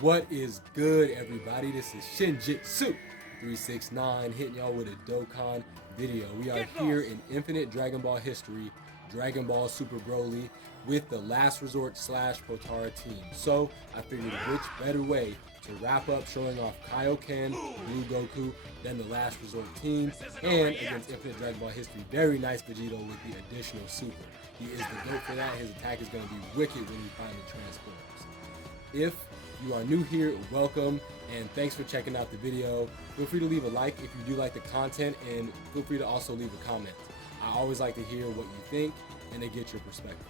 What is good, everybody? This is Shinjitsu369 hitting y'all with a Dokkan video. We are here in Infinite Dragon Ball history, Dragon Ball Super Broly, with the Last Resort / Potara team. So I figured which better way to wrap up showing off Kaioken, Blue Goku, than the Last Resort team, and against Infinite Dragon Ball history, very nice Vegeta with the additional super. He is the GOAT for that. His attack is going to be wicked when he finally transforms. If you are new here, welcome, and thanks for checking out the video. Feel free to leave a like if you do like the content, and feel free to also leave a comment. I always like to hear what you think and to get your perspective.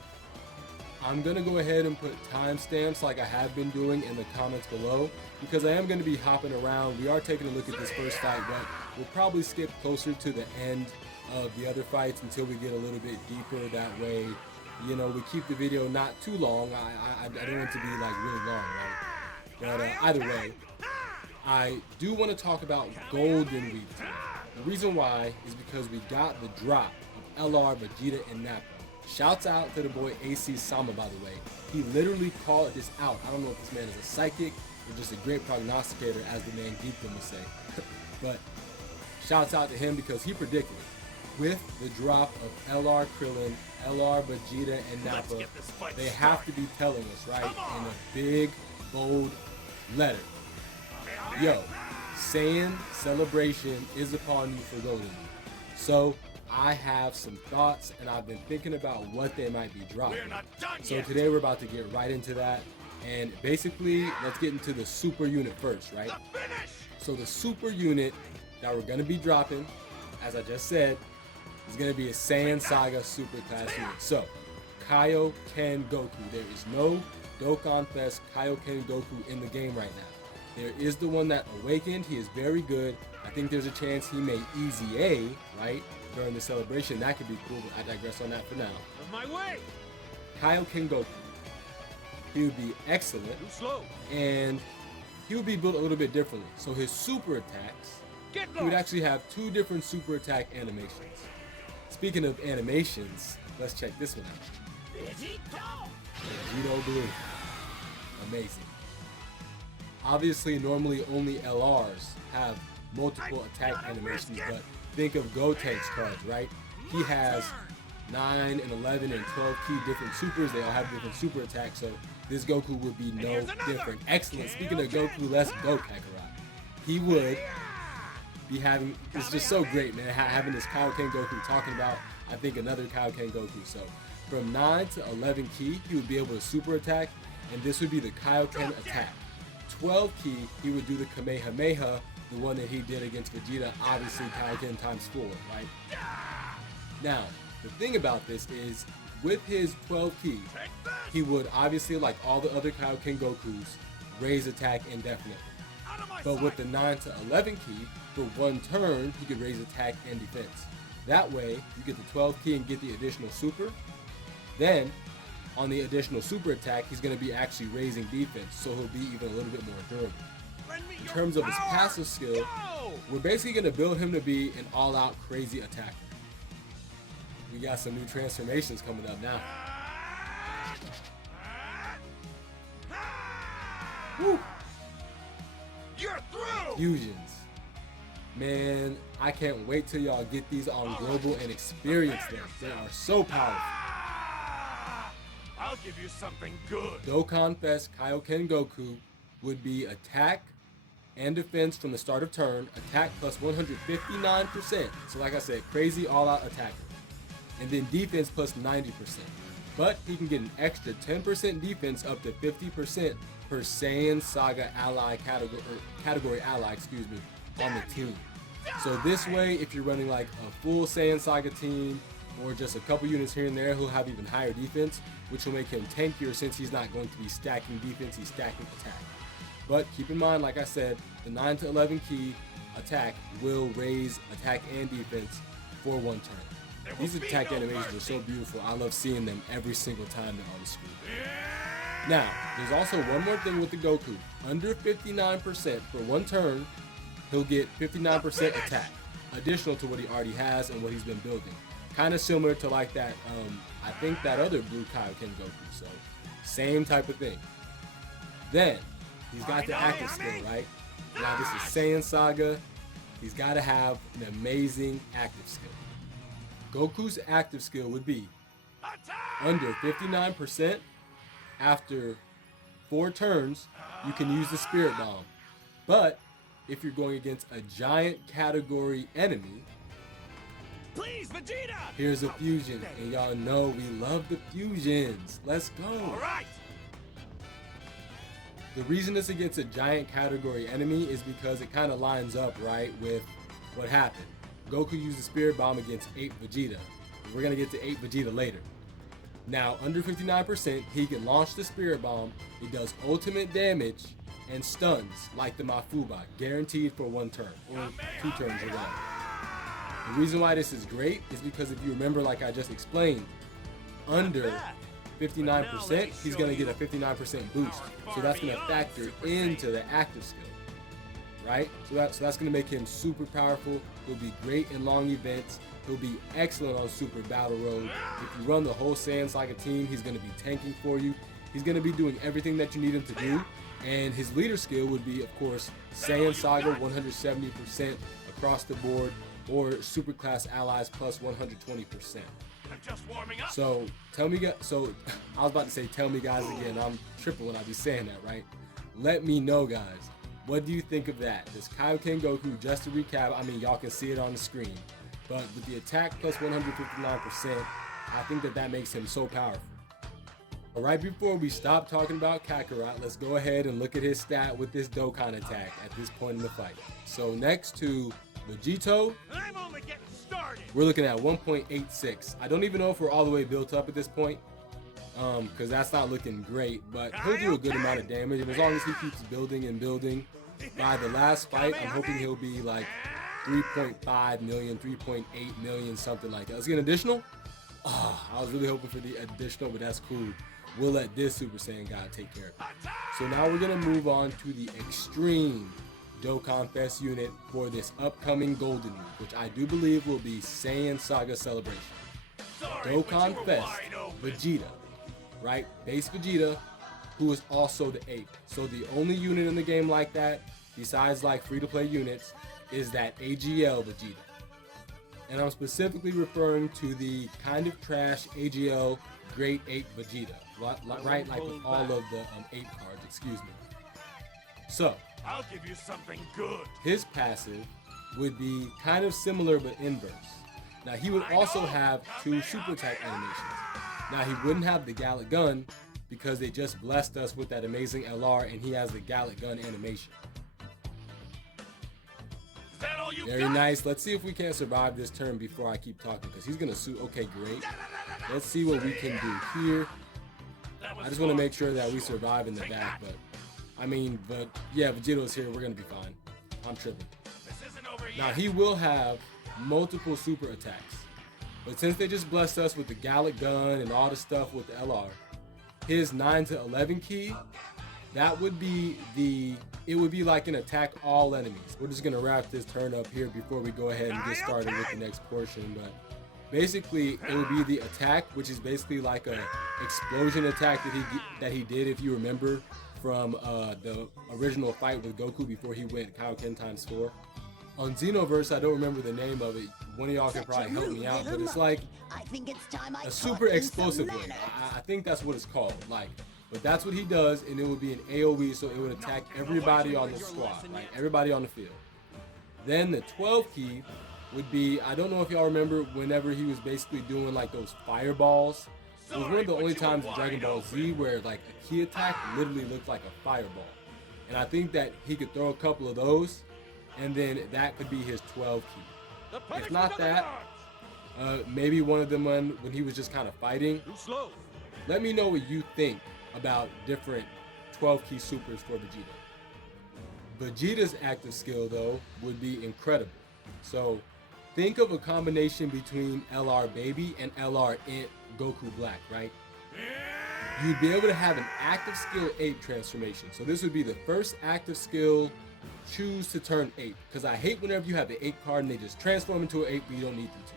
I'm going to go ahead and put timestamps like I have been doing in the comments below, because I am going to be hopping around. We are taking a look at this first fight, but we'll probably skip closer to the end of the other fights until we get a little bit deeper. That way, you know, we keep the video not too long. I don't want it to be like really long, right? But either way, I do want to talk about Golden Week. The reason why is because we got the drop of LR, Vegeta, and Nappa. Shouts out to the boy AC Sama, by the way. He literally called this out. I don't know if this man is a psychic or just a great prognosticator, as the man Geekdom would say. But shouts out to him because he predicted it. With the drop of LR Krillin, LR Vegeta, and Nappa, they have to be telling us, right, in a big, bold letter. Yo, Saiyan celebration is upon you for Golden Week. So I have some thoughts, and I've been thinking about what they might be dropping. So today we're about to get right into that, and basically let's get into the super unit first, right? So the super unit that we're gonna be dropping, as I just said, is gonna be a Saiyan Saga super class unit. So Kaioken Goku. There is no Dokkan Fest Kaioken Goku in the game right now. There is the one that awakened. He is very good. I think there's a chance he may easy A, right, during the celebration. That could be cool, but I digress on that for now. Of my way. Kaioken Goku. He would be excellent, and he would be built a little bit differently. So his super attacks, he would actually have two different super attack animations. Speaking of animations, let's check this one out. Vegeta Blue. Amazing. Obviously, normally only LRs have multiple attack animations, but think of Gotenks cards, right? He has 9 and 11 and 12 key different supers. They all have different super attacks, so this Goku would be no different. Excellent. Speaking of Goku, let's go Kakarot. He would be having, it's just so great, man, having this Kaioken Goku talking about, I think, another Kaioken Goku. So from 9 to 11 key, he would be able to super attack, and this would be the Kaioken attack. 12 key, he would do the Kamehameha, the one that he did against Vegeta, obviously Kaioken times 4, right? Now, the thing about this is, with his 12 key, he would obviously, like all the other Kaioken Gokus, raise attack indefinitely. But with the 9 to 11 key, for one turn, he could raise attack and defense. That way, you get the 12 key and get the additional super. Then, on the additional super attack, he's going to be actually raising defense, so he'll be even a little bit more durable. In terms of his passive skill, we're basically going to build him to be an all-out crazy attacker. We got some new transformations coming up now. Woo! You're through! Fusions. Man, I can't wait till y'all get these on global and experience them. They are so powerful. I'll give you something good. Dokkan Fest Kaioken Goku would be attack and defense from the start of turn, attack plus 159%. So like I said, crazy all-out attacker. And then defense plus 90%. But he can get an extra 10% defense up to 50% per Saiyan Saga ally category ally, on the team. So this way, if you're running like a full Saiyan Saga team, or just a couple units here and there, he'll have even higher defense, which will make him tankier since he's not going to be stacking defense, he's stacking attack. But keep in mind, like I said, the 9 to 11 key attack will raise attack and defense for one turn. These attack animations are so beautiful. I love seeing them every single time they're on the screen. Now, there's also one more thing with the Goku. Under 59% for one turn, he'll get 59% attack, additional to what he already has and what he's been building. Kind of similar to like that, I think that other blue Kaioken Goku. So, same type of thing. Then, He's got the active skill, right? Now this is Saiyan Saga. He's got to have an amazing active skill. Goku's active skill would be under 59%. After 4 turns, you can use the Spirit Bomb. But if you're going against a giant category enemy, Please, Vegeta! here's a fusion, and y'all know we love the fusions. Let's go. All right. The reason it's against a giant category enemy is because it kind of lines up, right, with what happened. Goku used the Spirit Bomb against 8 Vegeta. We're going to get to 8 Vegeta later. Now, under 59%, he can launch the Spirit Bomb. It does ultimate damage and stuns like the Mafuba, guaranteed for 1 turn, or 2 turns or whatever. The reason why this is great is because if you remember, like I just explained, under 59%, he's going to get a 59% boost. So that's going to factor into the active skill, right? So that's going to make him super powerful. He'll be great in long events. He'll be excellent on Super Battle Road. If you run the whole Saiyan Saga team, he's going to be tanking for you. He's going to be doing everything that you need him to do. And his leader skill would be, of course, Saiyan Saga 170% across the board, or Super Class Allies plus 120%. I'm just warming up. So tell me, so I was about to say tell me guys again. I'm triple when I be saying that, right? Let me know, guys. What do you think of that? This Kaioken Goku, just to recap, I mean, y'all can see it on the screen. But with the attack plus 159%, I think that makes him so powerful. All right, before we stop talking about Kakarot, let's go ahead and look at his stat with this Dokkan attack at this point in the fight. So next to Vegito, I'm only getting started. we're looking at 1.86. I don't even know if we're all the way built up at this point, because that's not looking great, but he'll do a good amount of damage, and as long as he keeps building and building, by the last fight, I'm hoping he'll be like 3.5 million, 3.8 million, something like that. Let's get an additional. Oh, I was really hoping for the additional, but that's cool. We'll let this Super Saiyan God take care of it. So now we're going to move on to the Extreme Dokkan Fest unit for this upcoming Golden Week, which I do believe will be Saiyan Saga Celebration. Dokkan Fest Vegeta, right? Base Vegeta, who is also the ape. So the only unit in the game like that, besides like free-to-play units, is that AGL Vegeta. And I'm specifically referring to the kind of trash AGL Great Ape Vegeta, right? Like with all of the ape cards, excuse me. So, I'll give you something good. his passive would be kind of similar but inverse. Now he would also have 2 super attack animations. Now he wouldn't have the Gallic Gun because they just blessed us with that amazing LR, and he has the Gallic Gun animation. Is that all you Very got? nice. Let's see if we can survive this turn before I keep talking, because he's gonna sue. Okay, great. Let's see what we can do here. I just want to make sure that we survive in the back, but I mean, but yeah, Vegeto's here. We're gonna be fine. I'm tripping. This isn't over Now yet. he will have multiple super attacks, but since they just blessed us with the Gallic Gun and all the stuff with the LR, his 9 to 11 key, that would be it would be like an attack all enemies. We're just gonna wrap this turn up here before we go ahead and get started with the next portion, but basically it would be the attack, which is basically like a explosion attack that he did, if you remember, from the original fight with Goku before he went Kaioken ×4. On Xenoverse, I don't remember the name of it. One of y'all can probably help me out, but it's like a super explosive wave. I think that's what it's called. Like, but that's what he does, and it would be an AoE, so it would attack everybody on the squad, like everybody on the field. Then the 12 key would be, I don't know if y'all remember, whenever he was basically doing like those fireballs. It was one of the only times in Dragon Ball Z where like a key attack literally looked like a fireball. And I think that he could throw a couple of those, and then that could be his 12 key. If not that, maybe one of them when he was just kind of fighting. Let me know what you think about different 12 key supers for Vegeta. Vegeta's active skill though would be incredible. So think of a combination between LR Baby and LR Int Goku Black, right? You'd be able to have an active skill ape transformation. So this would be the first active skill choose to turn ape, because I hate whenever you have the ape card and they just transform into an ape but you don't need them to.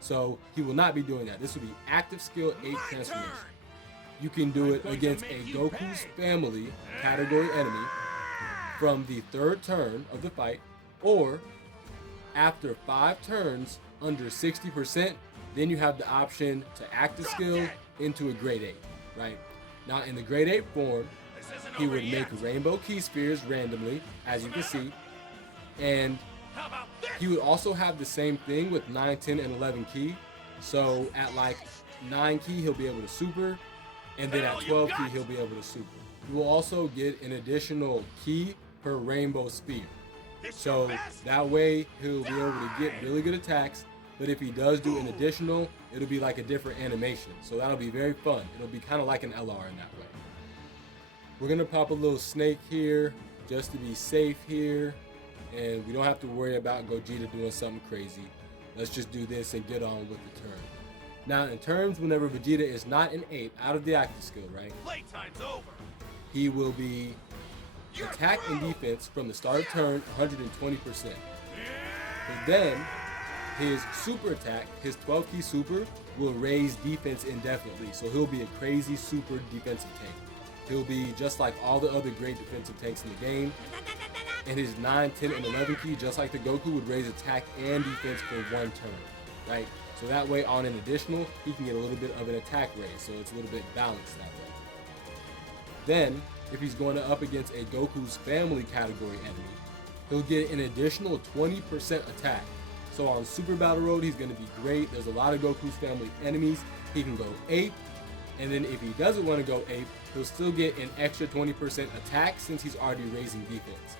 So he will not be doing that. This would be active skill ape transformation. You can do it against a Goku's family category enemy, from the 3rd turn of the fight, or after 5 turns under 60%, then you have the option to act a skill into a grade 8, right? Now in the grade 8 form, he would make rainbow key spheres randomly, as you can see, and he would also have the same thing with 9, 10, and 11 key. So at like 9 key, he'll be able to super, and then at 12 key, he'll be able to super. You will also get an additional key per rainbow sphere. So that way, he'll be able to get really good attacks, but if he does do an additional, it'll be like a different animation. So that'll be very fun. It'll be kind of like an LR in that way. We're gonna pop a little snake here, just to be safe here, and we don't have to worry about Gogeta doing something crazy. Let's just do this and get on with the turn. Now in turns, whenever Vegeta is not an 8 out of the active skill, right? Playtime's over. He will be attack and defense from the start of turn 120%. But then his super attack, his 12 key super, will raise defense indefinitely. So he'll be a crazy super defensive tank. He'll be just like all the other great defensive tanks in the game. And his 9, 10, and 11 key, just like the Goku, would raise attack and defense for 1 turn, right? So that way on an additional, he can get a little bit of an attack raise, so it's a little bit balanced that way. Then, if he's going up against a Goku's family category enemy, he'll get an additional 20% attack. So on Super Battle Road, he's going to be great. There's a lot of Goku's family enemies. He can go ape, and then if he doesn't want to go ape, he'll still get an extra 20% attack since he's already raising defense.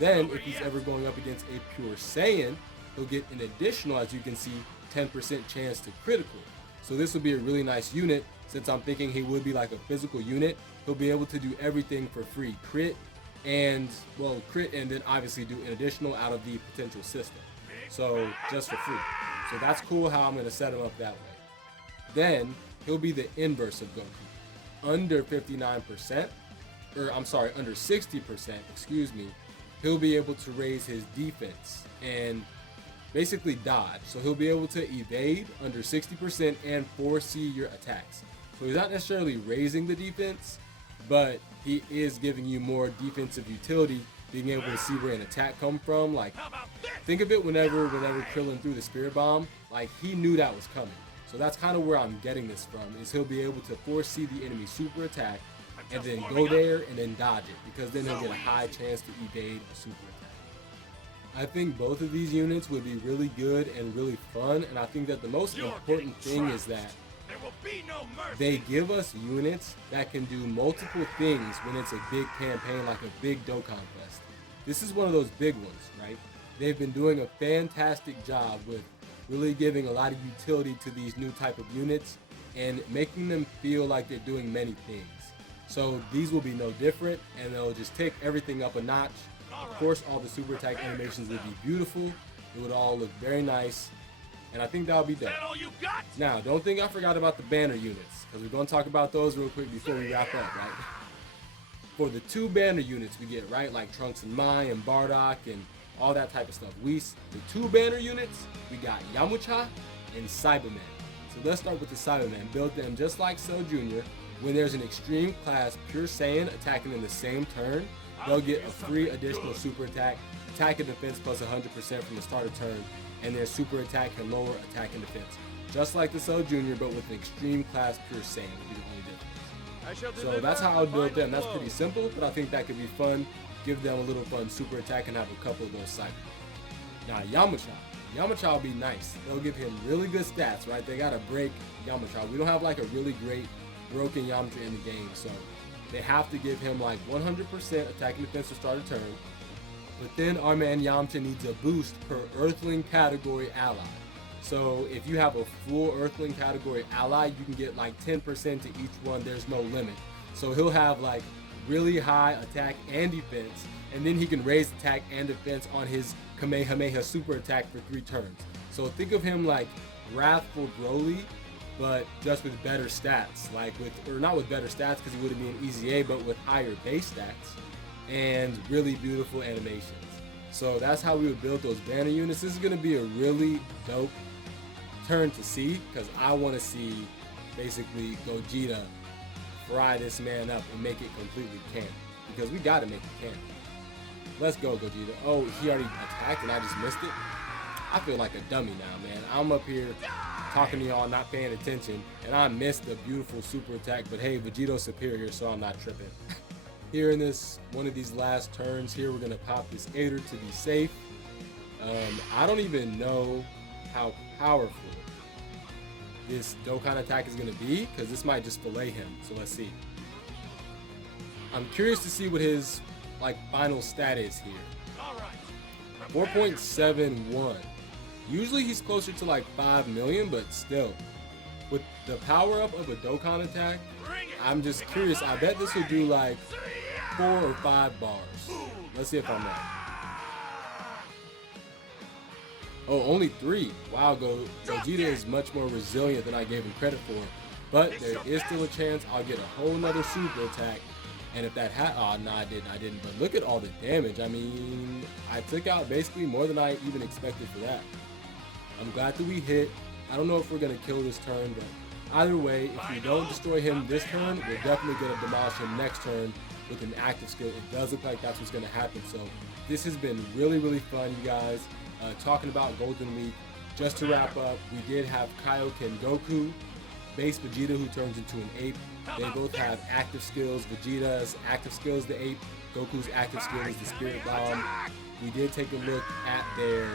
Then, if he's ever going up against a pure Saiyan, he'll get an additional, as you can see, 10% chance to critical. So this will be a really nice unit. Since I'm thinking he would be like a physical unit, he'll be able to do everything for free. Crit, and then obviously do an additional out of the potential system. So just for free. So that's cool how I'm going to set him up that way. Then he'll be the inverse of Goku. Under 59%, or I'm sorry, under 60%, excuse me, he'll be able to raise his defense and basically dodge. So he'll be able to evade under 60% and foresee your attacks. So he's not necessarily raising the defense, but he is giving you more defensive utility, being able to see where an attack come from. Like, think of it whenever Krillin threw the Spirit Bomb, like he knew that was coming. So that's kind of where I'm getting this from, is he'll be able to foresee the enemy super attack and then go there and then dodge it, because then he'll get a high chance to evade a super attack. I think both of these units would be really good and really fun, and I think that the most important thing is that they give us units that can do multiple things when it's a big campaign, like a big Dokkan Fest. This is one of those big ones, right? They've been doing a fantastic job with really giving a lot of utility to these new type of units and making them feel like they're doing many things. So these will be no different, and they'll just take everything up a notch. Of course, all the super attack animations would be beautiful. It would all look very nice, and I think that'll be done. Now, don't think I forgot about the banner units, because we're going to talk about those real quick before we wrap up, right? For the 2 banner units we get, right, like Trunks and Mai and Bardock and all that type of stuff. The 2 banner units, we got Yamcha and Cyberman. So let's start with the Cyberman. Build them just like Cell Jr. When there's an extreme class Pure Saiyan attacking in the same turn, they'll get a free additional super attack, attack and defense plus 100% from the start of turn, and their super attack can lower attack and defense. Just like the Cell Jr., but with an extreme class Pure Saiyan would be the only difference. So that's how I would build them. That's pretty simple, but I think that could be fun. Give them a little fun super attack and have a couple of those cycles. Now Yamcha will be nice. They'll give him really good stats, right? They gotta break Yamcha. We don't have like a really great broken Yamcha in the game, so they have to give him like 100% attack and defense to start a turn. But then our man Yamcha needs a boost per Earthling category ally. So if you have a full Earthling category ally, you can get like 10% to each one. There's no limit. So he'll have like really high attack and defense, and then he can raise attack and defense on his Kamehameha super attack for 3 turns. So think of him like Wrathful BROLY, but just with better stats, not with better stats because he wouldn't be an easy A, but with higher base stats and really beautiful animations. So that's how we would build those banner units. This is going to be a really dope turn to see, because I want to see basically Gogeta fry this man up and make it completely canon, because we got to make it canon. Let's go, Vegeta. Oh, he already attacked and I just missed it. I feel like a dummy now, man. I'm up here talking to y'all, not paying attention, and I missed the beautiful super attack. But hey, Vegeto's superior, so I'm not tripping. Here in this one of these last turns here, we're gonna pop this 8er to be safe. I don't even know how powerful this Dokkan attack is gonna be, because this might just fillet him. So let's see. I'm curious to see what his like final stat is here. 4.71. Usually he's closer to like 5 million, but still, with the power up of a Dokkan attack, I'm just curious. I bet this will do like 4 or 5 bars. Let's see if I'm right. Oh, only 3. Wow, Vegeta is much more resilient than I gave him credit for. But there is still a chance I'll get a whole nother super attack. And if that oh no, I didn't. But look at all the damage. I mean, I took out basically more than I even expected for that. I'm glad that we hit. I don't know if we're gonna kill this turn, but either way, if we don't destroy him this turn, we're definitely gonna demolish him next turn with an active skill. It does look like that's what's gonna happen. So this has been really, really fun, you guys. Talking about Golden Week. Just to wrap up, we did have Kaioken Goku, base Vegeta who turns into an ape. They both have active skills. Vegeta's active skill is the ape. Goku's active skill is the spirit bomb. We did take a look at their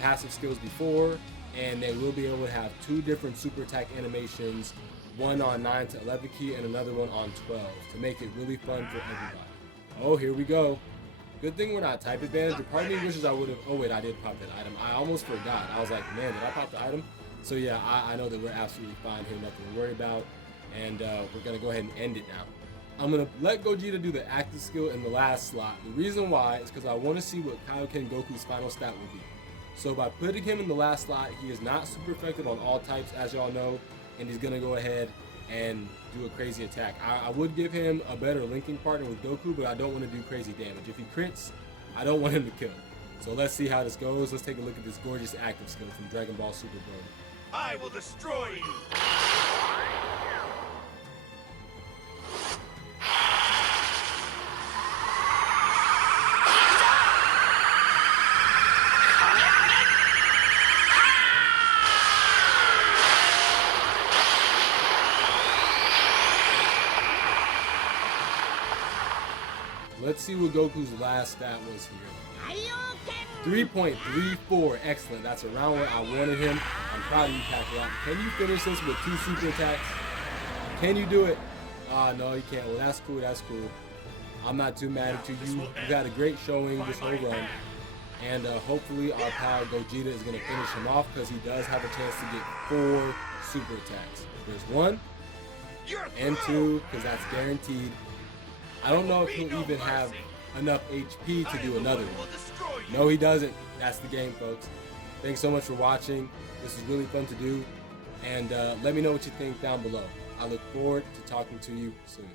passive skills before, and they will be able to have 2 different super attack animations, one on 9 to 11 key and another one on 12, to make it really fun for everybody. Oh, here we go. Good thing we're not type advantage. Part of me wishes I would have. Oh wait, I did pop that item. I almost forgot. I was like, man, did I pop the item? So yeah, I know that we're absolutely fine here, nothing to worry about. And we're gonna go ahead and end it now. I'm gonna let Gogeta do the active skill in the last slot. The reason why is because I want to see what Kaioken Goku's final stat will be. So by putting him in the last slot, he is not super effective on all types, as y'all know, and he's gonna go ahead and do a crazy attack. I would give him a better linking partner with Goku, but I don't want to do crazy damage. If he crits, I don't want him to kill. So let's see how this goes. Let's take a look at this gorgeous active skill from Dragon Ball Super Broly. I will destroy you. Let's see what Goku's last stat was here. 3.34. Excellent. That's around where I wanted him. I'm proud of you, Kakarot. Can you finish this with 2 super attacks? Can you do it? No, you can't. Well, that's cool. That's cool. I'm not too mad at you. You got a great showing this whole run. And hopefully our pal Gogeta is going to finish him off, because he does have a chance to get 4 super attacks. There's 1 and 2, because that's guaranteed. I don't know if he'll even have enough HP to do another one. No, he doesn't. That's the game, folks. Thanks so much for watching. This is really fun to do. And let me know what you think down below. I look forward to talking to you soon.